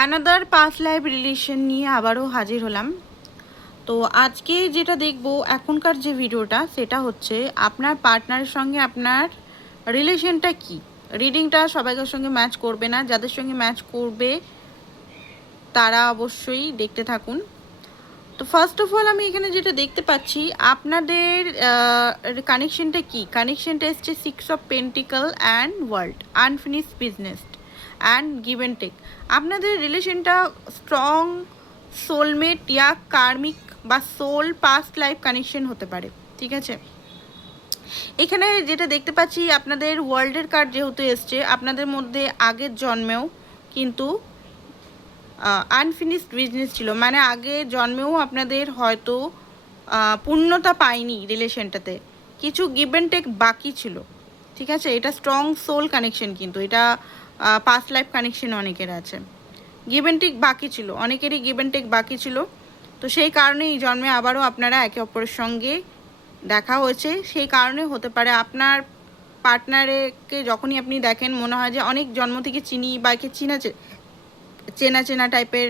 Another past life relation নিয়ে আবারও হাজির হলাম। তো আজকে যেটা দেখব এখনকার যে ভিডিওটা সেটা হচ্ছে আপনার পার্টনারের সঙ্গে আপনার রিলেশনটা কি। রিডিংটা সবাইকার সঙ্গে ম্যাচ করবে না, যাদের সঙ্গে ম্যাচ করবে তারা অবশ্যই দেখতে থাকুন। তো ফার্স্ট অফ অল আমি এখানে যেটা দেখতে পাচ্ছি আপনাদের কানেকশনটা কি। কানেকশনটা এসছে 6 of pentacle and world, unfinished business and give and take. আপনাদের রিলেশনটা স্ট্রং সোলমেট ইয়া কার্মিক বা সোল পাস্ট লাইফ কানেকশন হতে পারে, ঠিক আছে। এখানে যেটা দেখতে পাচ্ছি আপনাদের ওয়ার্ল্ডের কার্ড যেহেতু এসছে, আপনাদের মধ্যে আগের জন্মেও কিন্তু আনফিনিশড বিজনেস ছিল, মানে আগে জন্মেও আপনাদের হয়তো পূর্ণতা পায়নি রিলেশনটাতে, কিছু গিভ অ্যান্ড টেক বাকি ছিল, ঠিক আছে। এটা স্ট্রং সোল কানেকশন, কিন্তু এটা পাস্ট লাইফ কানেকশন অনেকের আছে। গিভ অ্যান্ড টেক বাকি ছিল, অনেকেরই গিভ অ্যান্ড টেক বাকি ছিল। তো সেই কারণে এই জন্মে আবারও আপনারা একে অপরের সঙ্গে দেখা হয়েছে। সেই কারণে হতে পারে আপনার পার্টনারকে যখনই আপনি দেখেন মনে হয় যে অনেক জন্ম থেকে চিনি বা একে চেনা চেনা টাইপের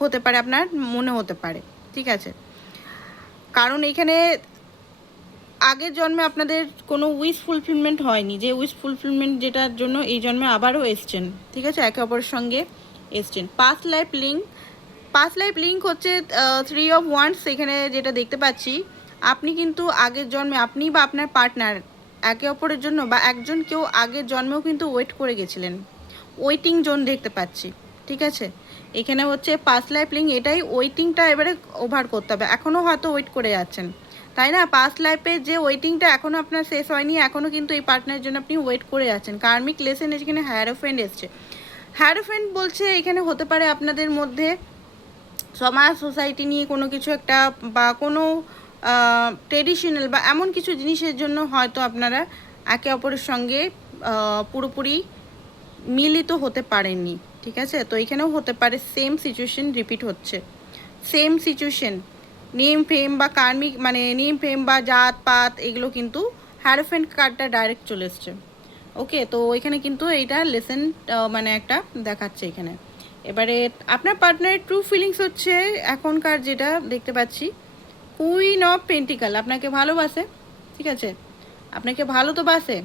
হতে পারে, আপনার মনে হতে পারে, ঠিক আছে। কারণ এখানে আগের জন্মে আপনাদের কোনো উইশ ফুলফিলমেন্ট হয়নি, যে উইশ ফুলফিলমেন্ট যেটার জন্য এই জন্মে আবারও এসছেন, ঠিক আছে, একে অপরের সঙ্গে এসছেন। পাস্ট লাইফ লিঙ্ক হচ্ছে 3 অফ ওয়ান্ডস। এখানে যেটা দেখতে পাচ্ছি আপনি কিন্তু আগের জন্মে আপনি বা আপনার পার্টনার একে অপরের জন্য বা একজন কেউ আগের জন্মেও কিন্তু ওয়েট করে গেছিলেন, ওয়েটিং জোন দেখতে পাচ্ছি, ঠিক আছে। এখানে হচ্ছে পাস্ট লাইফ লিঙ্ক, এটাই ওয়েটিংটা এবারে ওভার করতে হবে। এখনও হয়তো ওয়েট করে যাচ্ছেন, তাই না। পাস্ট লাইফের যে ওয়েটিংটা এখনও আপনার শেষ হয়নি, এখনও কিন্তু এই পার্টনারের জন্য আপনি ওয়েট করে যাচ্ছেন। কার্মিক লেসেন এখানে হায়ারোফ্রেন্ড এসছে। হায়ারোফ্রেন্ড বলছে এখানে হতে পারে আপনাদের মধ্যে সমাজ সোসাইটি নিয়ে কোনো কিছু একটা বা কোনো ট্রেডিশনাল বা এমন কিছু জিনিসের জন্য হয়তো আপনারা একে অপরের সঙ্গে পুরোপুরি মিলিত হতে পারেননি, ঠিক আছে। তো এখানেও হতে পারে সেম সিচুয়েশন রিপিট হচ্ছে, সেম সিচুয়েশন। নেম ফেম বা কার্মিক মানে নেম ফেম বা জাত পাত এগুলো কিন্তু হ্যারোফেন্ট কার্ডটা ডাইরেক্ট চলে এসছে। ওকে, তো এখানে কিন্তু এইটা লেসেন মানে একটা দেখাচ্ছে এখানে। এবারে আপনার পার্টনারের ট্রু ফিলিংস হচ্ছে এখনকার যেটা দেখতে পাচ্ছি কুইন অফ পেন্টিকাল। আপনাকে ভালোবাসে, ঠিক আছে, আপনাকে ভালো তো বাসে,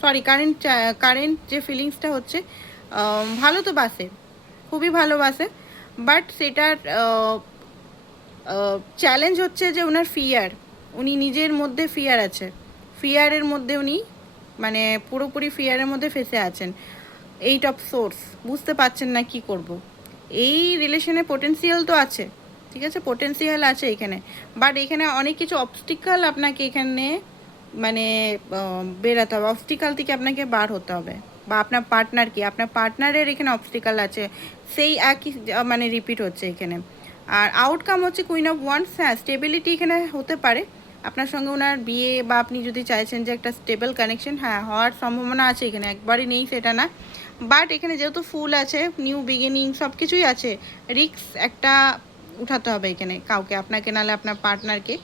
সরি কারেন্ট যে ফিলিংসটা হচ্ছে ভালো তো বাসে, খুবই ভালোবাসে। বাট সেটার চ্যালেঞ্জ হচ্ছে যে ওনার ফিয়ার, উনি নিজের মধ্যে ফিয়ার আছে, ফিয়ারের মধ্যে উনি মানে পুরোপুরি ফিয়ারের মধ্যে ফেসে আছেন। 8 অফ সোর্স, বুঝতে পারছেন না কি করব। এই রিলেশনে পোটেন্সিয়াল তো আছে, ঠিক আছে, পোটেন্সিয়াল আছে এখানে, বাট এখানে অনেক কিছু অবস্টিকাল আপনাকে এখানে মানে বেরাতে হবে, অবস্টিকাল থেকে আপনাকে বার হতে হবে। বা আপনার পার্টনারের এখানে অবস্টিকাল আছে, সেই একই মানে রিপিট হচ্ছে এখানে। আর আউটকাম হচ্ছে কুইন অফ ওয়ান্ডস। হ্যাঁ, স্টেবিলিটি এখানে হতে পারে আপনার সঙ্গে ওনার বিয়ে, বা আপনি যদি চাইছেন যে একটা স্টেবল কানেকশন, হ্যাঁ হওয়ার সম্ভাবনা আছে এখানে, একবারই নেই সেটা না। বাট এখানে যেহেতু ফুল আছে, নিউ বিগিনিং সব কিছুই আছে, রিস্ক একটা উঠাতে হবে এখানে কাউকে, আপনাকে নাহলে আপনার পার্টনারকে।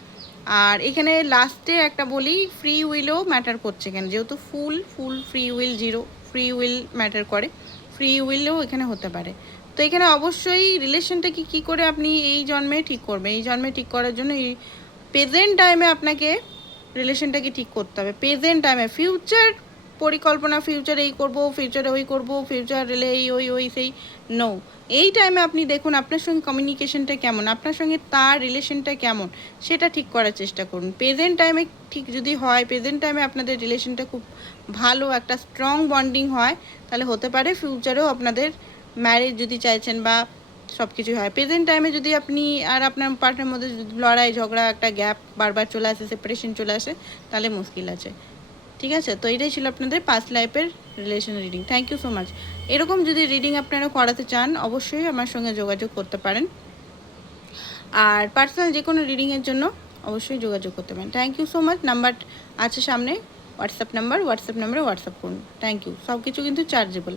আর এখানে লাস্টে একটা বলি, ফ্রি উইলও ম্যাটার করছে এখানে, যেহেতু full free will 0, free will matter করে, ফ্রি উইলও এখানে হতে পারে। তো এখানে অবশ্যই রিলেশনটাকে কী করে আপনি এই জন্মে ঠিক করবেন, এই জন্মে ঠিক করার জন্য এই প্রেজেন্ট টাইমে আপনাকে রিলেশনটাকে ঠিক করতে হবে। প্রেজেন্ট টাইমে ফিউচার পরিকল্পনা, ফিউচার এই করব, ফিউচারে ওই করব, ফিউচার রিলে এই ওই সেই নো। এই টাইমে আপনি দেখুন আপনার সঙ্গে কমিউনিকেশনটা কেমন, আপনার সঙ্গে তার রিলেশনটা কেমন, সেটা ঠিক করার চেষ্টা করুন। প্রেজেন্ট টাইমে ঠিক যদি হয়, প্রেজেন্ট টাইমে আপনাদের রিলেশনটা খুব ভালো একটা স্ট্রং বন্ডিং হয়, তাহলে হতে পারে ফিউচারেও আপনাদের ম্যারেজ যদি চাইছেন বা সব কিছুই হয়। প্রেজেন্ট টাইমে যদি আপনি আর আপনার পার্টনারের মধ্যে লড়াই ঝগড়া একটা গ্যাপ বারবার চলে আসে, সেপারেশন চলে আসে, তাহলে মুশকিল আছে, ঠিক আছে। তো এটাই ছিল আপনাদের পাস্ট লাইফের relation reading. Thank you so much. এরকম যদি রিডিং আপনারা করাতে চান অবশ্যই আমার সঙ্গে যোগাযোগ করতে পারেন, আর পার্সোনাল যে কোনো রিডিংয়ের জন্য অবশ্যই যোগাযোগ করতে পারেন। Thank you so much. Number আছে সামনে, হোয়াটসঅ্যাপ নাম্বারে হোয়াটসঅ্যাপ করুন। Thank you. সব কিছু কিন্তু চার্জেবল।